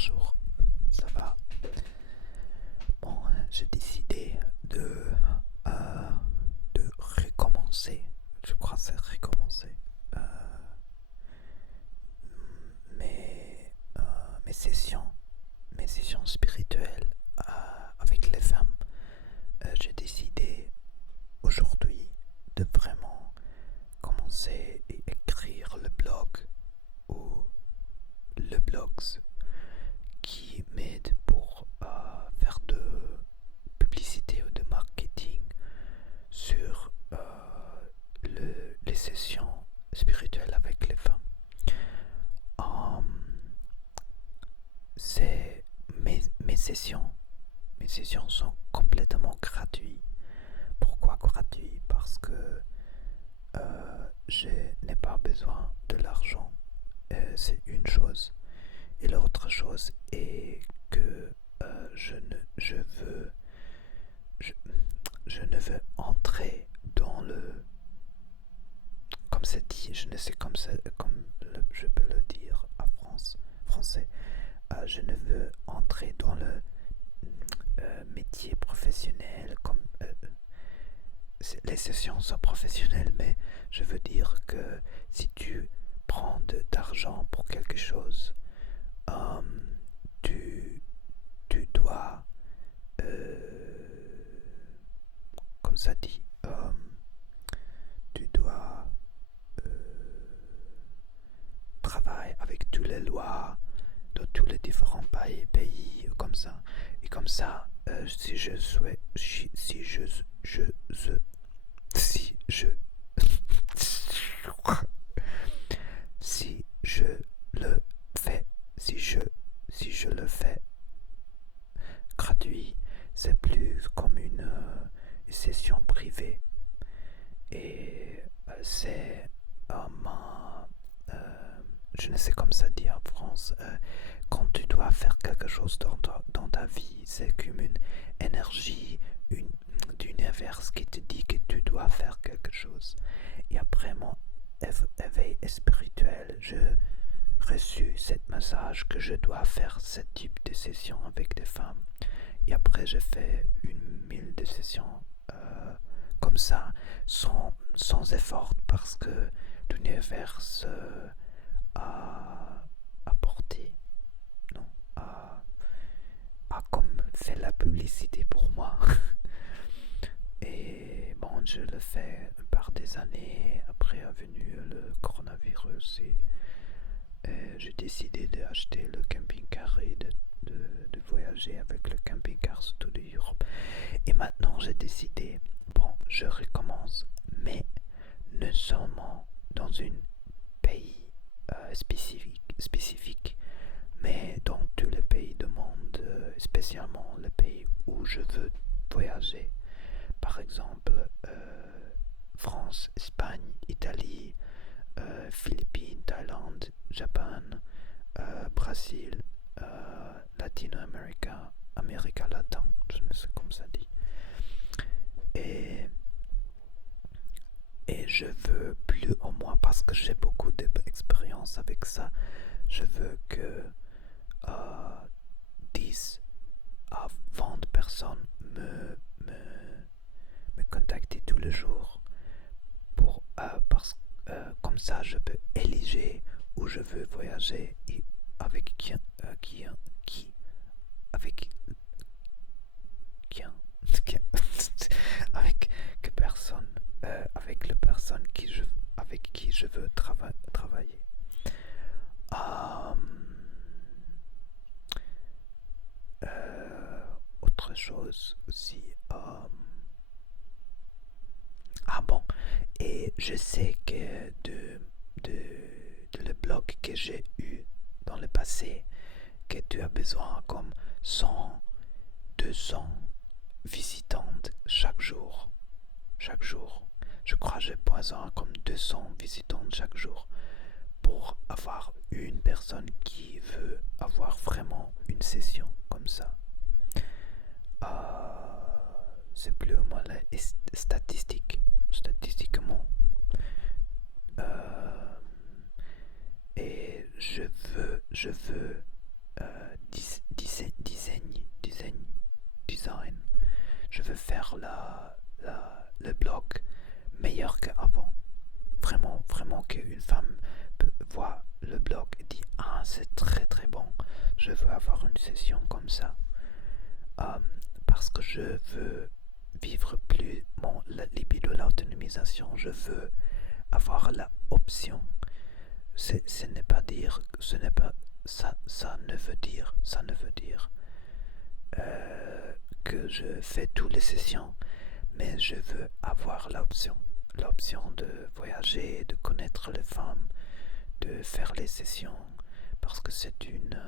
bonjour, ça va? Bon, j'ai décidé euh, de recommencer, je crois que c'est recommencer, euh, mes, mes sessions, mes sessions spirituelles avec les femmes. J'ai décidé aujourd'hui de vraiment commencer et écrire le blog ou le blogs qui m'aide pour faire de publicité ou de marketing sur les sessions spirituelles avec les femmes. C'est mes sessions. Mes sessions sont complètement gratuites. Pourquoi gratuit? Parce que je n'ai pas besoin de l'argent. C'est une chose. Et l'autre chose est que je veux je, je ne veux entrer dans le, comme c'est dit, je ne sais je peux le dire en français, je ne veux entrer dans le métier professionnel comme les sessions sont professionnelles, mais je veux dire que si tu prends d'argent pour quelque chose, euh, tu, tu dois, comme ça dit, tu dois travailler avec toutes les lois de tous les différents pays comme ça. Et comme ça, si je souhaite, si si je, si je le fais, si je le fais gratuit, c'est plus comme une session privée. Et c'est je ne sais comme ça dit en France, quand tu dois faire quelque chose dans ta vie, c'est comme une énergie d'univers qui te dit que tu dois faire quelque chose. Et après mon éveil spirituel, je reçu ce message que je dois faire ce type de session avec des femmes. Et après, j'ai fait une mille de sessions comme ça, sans effort, parce que l'univers a apporté, non, a comme fait la publicité pour moi. Et bon, je le fais par des années. Après est venu le coronavirus et j'ai décidé d'acheter le camping-car et de voyager avec le camping-car sur toute l'Europe. Et maintenant, j'ai décidé, bon, je recommence, mais ne seulement dans un pays spécifique, mais dans tous les pays du monde, spécialement les pays où je veux voyager. Par exemple, France, Espagne, Italie, Philippines, Thaïlande, Japon, Brésil, Latino-Amérique, Amérique latine, je ne sais comme ça dit. Et, et je veux plus au moins, parce que j'ai beaucoup d'expérience avec ça, je veux que 10 à 20 personnes me contactent tous les jours pour, comme ça je peux éliger où je veux voyager et avec qui avec qui avec que personne avec les personnes avec qui je veux travailler. Euh, Autre chose aussi. Ah bon, et je sais que de le blog que j'ai eu dans le passé, que tu as besoin comme 100, 200 visitantes chaque jour. Chaque jour. Je crois que j'ai besoin comme 200 visitantes chaque jour pour avoir une personne qui veut avoir vraiment une session comme ça. C'est plus ou moins la statistique. Statistiquement. Et je veux voir le blog meilleur qu'avant. Vraiment, vraiment qu'une femme peut voir le blog et dit ah c'est très très bon, je veux avoir une session comme ça. Parce que je veux vivre plus mon la libido, l'autonomisation, je veux avoir la option. Ce n'est pas dire, ce n'est pas ça ne veut dire que je fais toutes les sessions, mais je veux avoir l'option de voyager, de connaître les femmes, de faire les sessions, parce que c'est une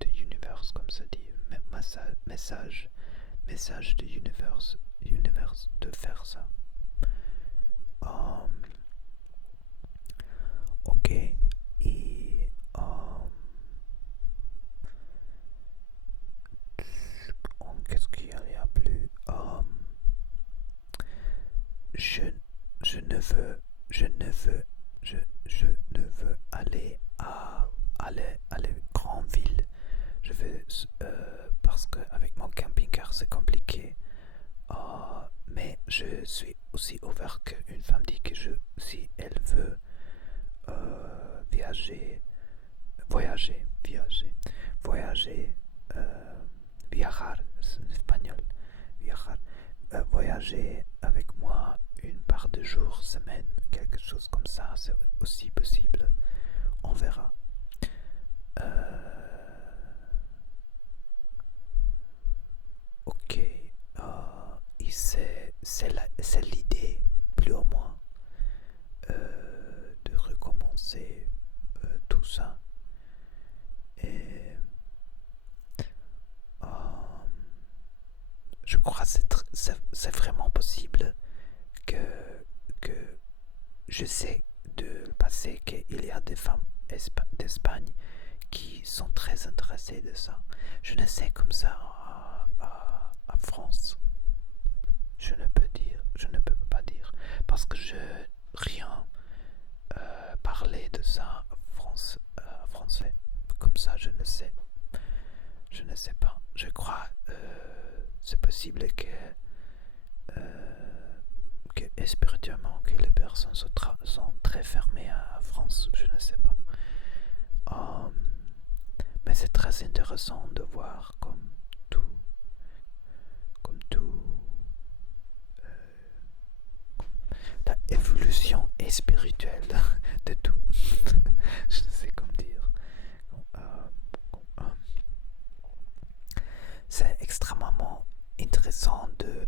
de univers comme ça dit, message de univers de faire ça. Ok, et qu'est-ce qu'il y a plus? Je, je ne veux, je ne veux, je ne veux aller à les grandes villes. Je veux, parce qu'avec mon camping-car c'est compliqué. Mais je suis aussi ouvert qu'une femme dit que si elle veut voyager, viajar, c'est en espagnol, viajar, voyager avec moi une part de jours, semaine, quelque chose comme ça, c'est aussi possible. On verra. Ok, et c'est l'idée, plus ou moins, de recommencer tout ça. Et je crois que c'est vraiment possible que je sais de le passé qu'il y a des femmes d'Espagne qui sont très intéressées de ça. Je ne sais comme ça à France. Je ne peux pas dire parce que je rien parler de ça français. Comme ça, je ne sais. Je ne sais pas. Je crois c'est possible que spirituellement que les personnes sont très fermées à France. Je ne sais pas. Mais c'est très intéressant de voir comme tout la évolution est spirituelle de tout. Je ne sais comment dire. C'est extrêmement intéressant de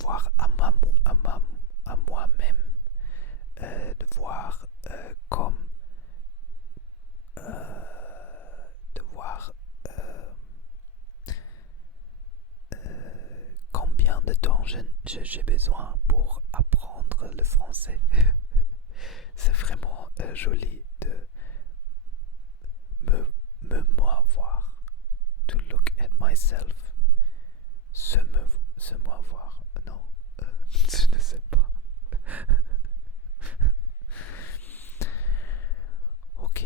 voir à moi-même, de voir comme de voir combien de temps j'ai besoin pour apprendre le français. C'est vraiment joli de me voir, to look at myself, se me voir. Non, je ne sais pas. Ok.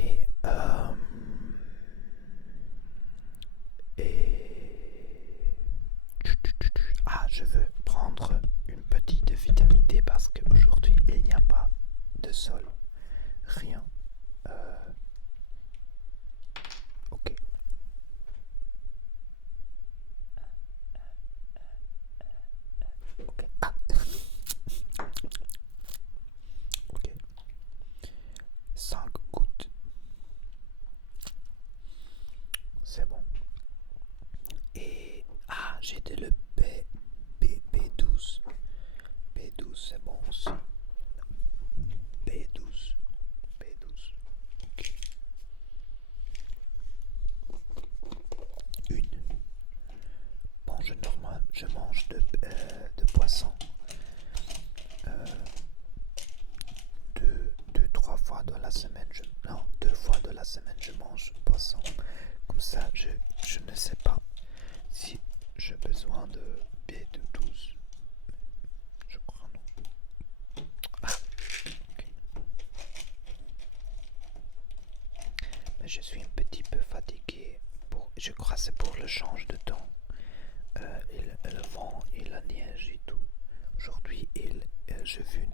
Et je veux prendre une petite vitamine D parce qu'aujourd'hui il n'y a pas de sol, rien. Ok. Ok. Ok. 5 gouttes. C'est bon. Et j'ai de le B12. B12 c'est bon aussi. B12. B12. Ok. Une. Bon, je mange de poisson. Trois fois de la semaine, non, 2 fois de la semaine, je mange poisson. Comme ça, je ne sais pas si j'ai besoin de B12. Je crois non. Okay. Mais je suis un petit peu fatigué. je crois que c'est pour le change de temps. Et le vent et la neige et tout. Aujourd'hui, j'ai vu